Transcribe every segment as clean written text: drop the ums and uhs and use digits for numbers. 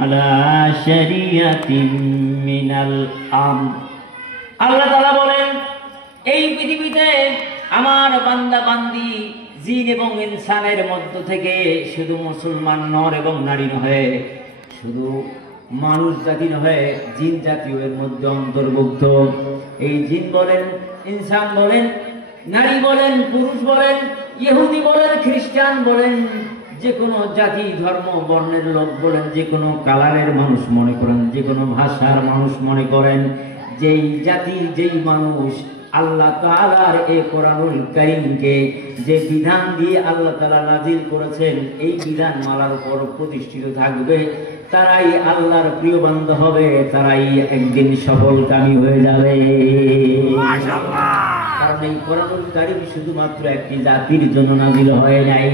على شريعة من الأمر আল্লাহ তাআলা বলেন এই পৃথিবীতে আমার বান্দা বান্দি জিন এবং ইনসানের মধ্য থেকে শুধু মুসলমান নর এবং নারী নয়, শুধু মানুষ জাতি নয়, জিন জাতীয় এর মধ্যে অন্তর্ভুক্ত। এই জিন বলেন, ইনসান বলেন, নারী বলেন, পুরুষ বলেন, ইহুদি বলেন, খ্রিস্টান বলেন, যে কোনো জাতি ধর্ম বর্ণের লোক বলেন, যে কোনো কালারের মানুষ মনে করেন, যে কোনো ভাষার মানুষ মনে করেন, যেই জাতি যেই মানুষ আল্লাহ তাআলার এই কোরআনুল কারীমকে যে বিধান দিয়ে আল্লাহ তাআলা নাজিল করেছেন এই বিধান মালার উপর প্রতিষ্ঠিত থাকবে, তারাই আল্লাহর প্রিয় বান্দা হবে, তারাই একদিন সফলকামী হয়ে যাবে। মাশাআল্লাহ। কারণ এই কোরআনুল কারীম শুধুমাত্র একটি জাতির জন্য নাজিল হয় নাই।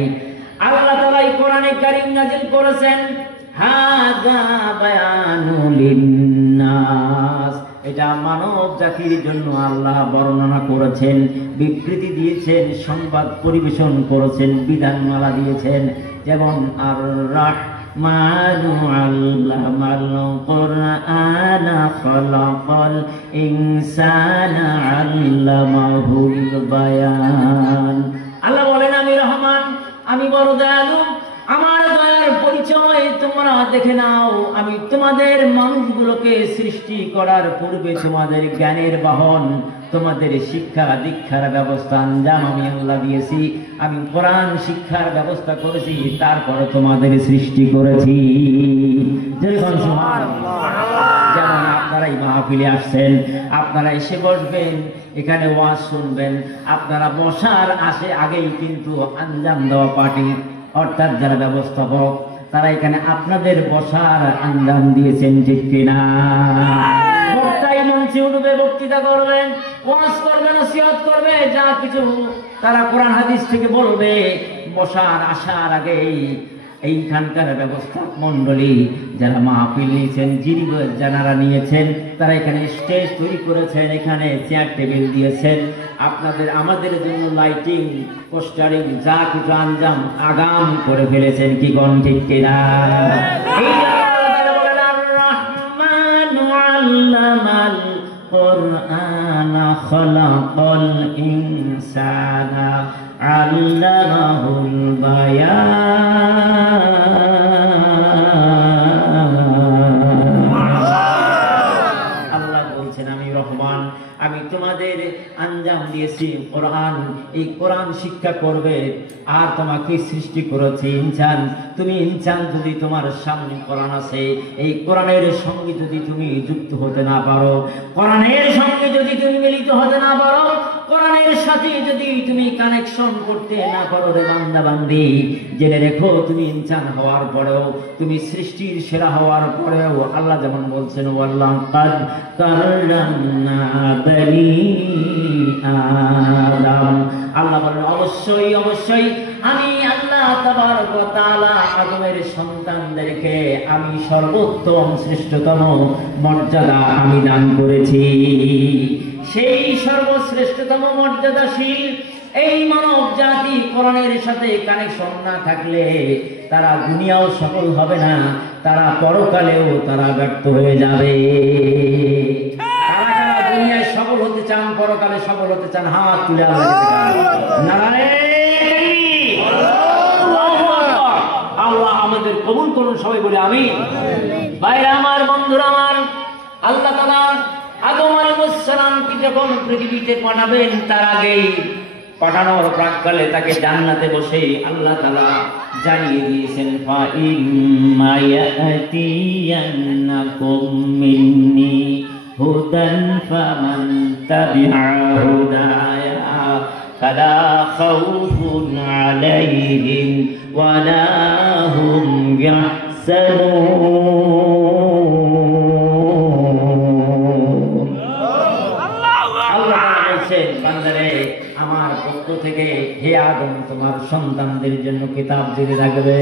আল্লাহ তাআলা এই কোরআনে কারীম নাজিল করেছেন হাযা বায়ানুল লিন্নাস, এটা মানব জাতির জন্য আল্লাহ বর্ণনা করেছেন, বিবৃতি দিয়েছেন, সংবাদ পরিবেশন করেছেন, বিধানমালা দিয়েছেন। যেমন আর রাহমানু আল্লামাল কুরআনা খালাকাল ইনসানা আল্লামাহুল বায়ান। আল্লাহ বলেন আমি রহমান, আমি বড় দয়ালু, আমার দয়ার পরিচয় তোমরা দেখে নাও। আমি তোমাদের মানুষগুলোকে সৃষ্টি করার পূর্বে তোমাদের জ্ঞানের বাহন, তোমাদের শিক্ষা দীক্ষার ব্যবস্থা আঞ্জাম আমি আল্লাহ দিয়েছি। আমি কোরআন শিক্ষার ব্যবস্থা করেছি, তারপরে তোমাদের সৃষ্টি করেছি। যেমন আপনারা এই মাহফিলে আসছেন, আপনারা এসে বসবেন, এখানে ওয়াজ শুনবেন, আপনারা বসার আগেই কিন্তু আঞ্জাম দেওয়া পার্টি অর্থাৎ যারা ব্যবস্থাপক তারা এখানে আপনাদের বসার আঞ্জাম দিয়েছেন, ঠিক কিনা? বক্তাই মঞ্চে উঠবে, বক্তৃতা করবেন, ওয়াজ করবে, নসিহত করবে, যা কিছু তারা কোরআন হাদিস থেকে বলবে, বসার আসার আগেই এইখানকার ব্যবস্থাপক মন্ডলী যারা মাহফিল নিয়েছেন, যারা নিয়েছেন, তারা এখানে স্টেজ তৈরি করেছেন, এখানে চেয়ার টেবিল দিয়েছেন, আপনাদের আমাদের জন্য লাইটিং, পোস্টারিং, যা কিছু আঞ্জাম আগাম করে ফেলেছেন, কি কোন ঠিক কিনা? আর-রাহমানু আল্লামাল কুরআনা খালাকাল ইনসানা আল্লামাহুল বায়ান। আল্লাহ বলছেন আমি রহমান, আমি তোমাদের আঞ্জাম দিয়েছি কোরআন, এই কোরআন শিক্ষা করবে। আর তোমাকে সৃষ্টি করেছি ইনসান, তুমি ইনসান যদি তোমার সামনে কোরআন আছে, এই কোরআনের সঙ্গে যদি তুমি যুক্ত হতে না পারো, কোরআনের সঙ্গে যদি তুমি মিলিত হতে না পারো, কোরআনের সাথে যদি তুমি কানেকশন করতে না পারো রে বান্দা বান্দি, জেনে রেখো তুমি ইনসান হওয়ার পরেও, তুমি সৃষ্টির সেরা হওয়ার পরেও আল্লাহ যেমন বলছেন ওয়ালাকাদ কাররামনা বনি আদম, আল্লাহ বলেন অবশ্যই অবশ্যই আমি আল্লাহ তাবারক ওয়া তাআলা আদমের সন্তানদেরকে আমি সর্বোত্তম শ্রেষ্ঠতম মর্যাদা আমি দান করেছি। সেই সর্বশ্রেষ্ঠতম মর্যাদাশীল এই মানব জাতি কোরআনের সাথে কানেকশন না থাকলে তারা দুনিয়াও সফল হবে না, তারা পরকালেও তারা ব্যর্থ হয়ে যাবে। তারা দুনিয়ায় সফল হতে চান, পরকালে সফল হতে চান, হাত তুলে আল্লাহ আমাদের কবুল করুন, সবাই বলে আমিন। ভাইরা আমার, বন্ধুরা আমার, আল্লাহ তাআলা আদম আলাইহিস সালামকে যখন পৃথিবীতে পাঠাবেন, তার আগেই পাঠানোর প্রাক্কালে তাকে জান্নাতে বসে আল্লাহ তাআলা জানিয়ে দিয়েছেন ফা ইম্মা ইয়াতিয়ান্নাকুম মিন্নি হুদান ফামান তাবিআ হুদায়া ফালা খাউফুন আলাইহিম ওয়ালা হুম ইয়াহজানুন। আল্লাহ বলেছেন বান্দারে আমার পক্ষ থেকে হে আদম তোমার সন্তানদের জন্য কিতাব দিতে থাকবে,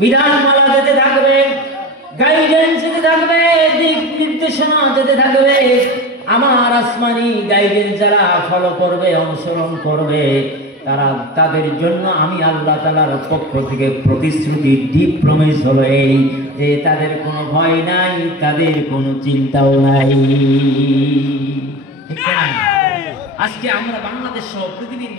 বিধানমালা দিতে থাকবে, গাইডেন্স দিতে থাকবে, দিক নির্দেশনা দিতে থাকবে। আমার আসমানি গাইডেন্স যারা ফলো করবে, অনুসরণ করবে, তারা তাদের জন্য আমি আল্লাহ তাআলার পক্ষ থেকে প্রতিশ্রুতি ডিপ প্রমিস হলো এই যে তাদের কোনো ভয় নাই, তাদের কোনো চিন্তাও নাই। ঠিক না? আজকে আমরা বাংলাদেশ সহ পৃথিবীর